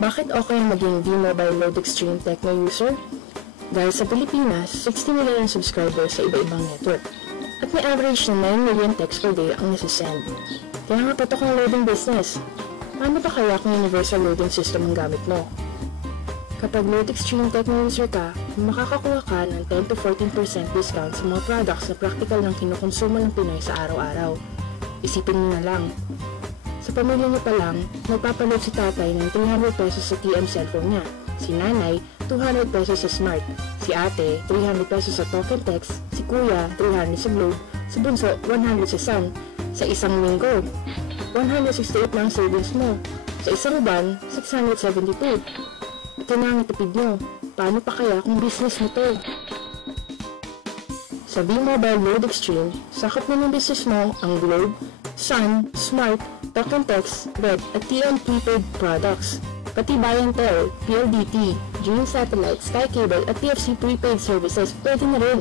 Bakit okay maging V-Mobile Load Extreme Tecno user? Dahil sa Pilipinas, 60 million subscribers sa iba-ibang network. At may average na 9 million texts per day ang nasisend. Kaya nga patok ang loading business. Paano pa kaya kung universal loading system ang gamit mo? Kapag Load Extreme Tecno user ka, makakakuha ka ng 10 to 14% discount sa mga products na practical ng kinukonsumo ng Pinoy sa araw-araw. Isipin mo na lang. Sa pamilya niyo pa lang, magpapaload si tatay ng 300 pesos sa TM cellphone niya. Si nanay, 200 pesos sa Smart. Si ate, 300 pesos sa Talk and Text. Si kuya, 300 sa Globe. Si bunso, 100 sa Sun. Sa isang linggo, 168 na ang savings mo. Sa isang buwan, 672. Ito na ang itipid nyo. Paano pa kaya kung business mo to? Sa V-Mobile Load Extreme, sakop na ng business mo ang Globe, Sun, Smart, Talk and Text, Red at TM prepaid products. Pati Bayantel, PLDT, Dream Satellite, Sky Cable at TFC prepaid services pwede na rin.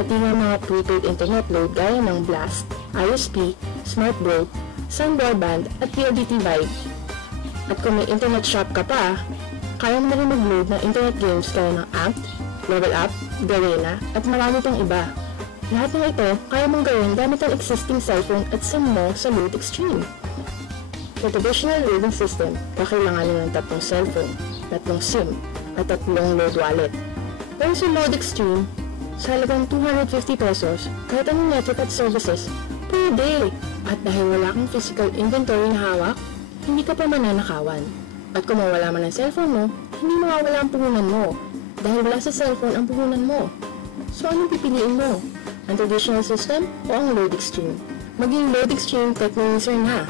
Pati nga mga prepaid internet load gaya ng Blast, ISP, Smart Broad, Sun Broadband at PLDT Vibe. At kung may internet shop ka pa, kaya mo na rin mag-load ng internet games gaya ng Amp, Level Up, Garena at marami pang iba. Lahat ng ito, kaya mong gawin gamit ang existing cellphone at SIM mo sa Load Extreme. Sa traditional loading system, kakailanganin ng 3 cellphone, 3 SIM, at 3 load wallet. Pero sa Load Extreme, sa halagang 250 pesos, kahit anong network at services, pwede! At dahil wala kang physical inventory na hawak, hindi ka pa mananakawan. At kung mawala man ang cellphone mo, hindi mawawala ang puhunan mo, dahil wala sa cellphone ang puhunan mo. So anong pipiliin mo? Ang traditional system o ang Load Extreme? Maging Load Extreme Tecno user na!